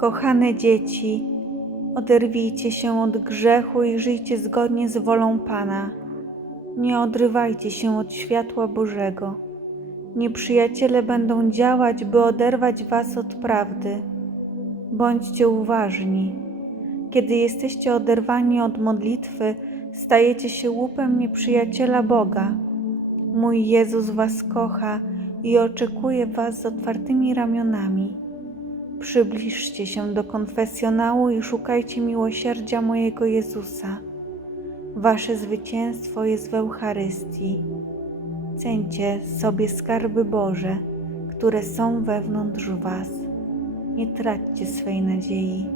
Kochane dzieci, oderwijcie się od grzechu i żyjcie zgodnie z wolą Pana. Nie odrywajcie się od światła Bożego. Nieprzyjaciele będą działać, by oderwać was od prawdy. Bądźcie uważni. Kiedy jesteście oderwani od modlitwy, stajecie się łupem nieprzyjaciela Boga. Mój Jezus was kocha i oczekuje was z otwartymi ramionami. Przybliżcie się do konfesjonału i szukajcie miłosierdzia mojego Jezusa. Wasze zwycięstwo jest w Eucharystii. Cencie sobie skarby Boże, które są wewnątrz Was. Nie traćcie swej nadziei.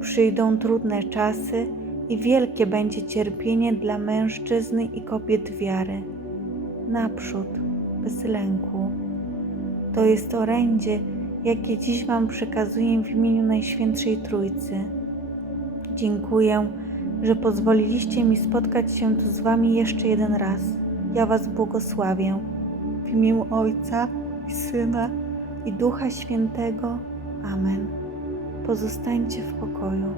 Przyjdą trudne czasy i wielkie będzie cierpienie dla mężczyzn i kobiet wiary. Naprzód, bez lęku. To jest orędzie, jakie dziś Wam przekazuję w imieniu Najświętszej Trójcy. Dziękuję, że pozwoliliście mi spotkać się tu z Wami jeszcze jeden raz. Ja Was błogosławię. W imię Ojca i Syna i Ducha Świętego. Amen. Pozostańcie w pokoju.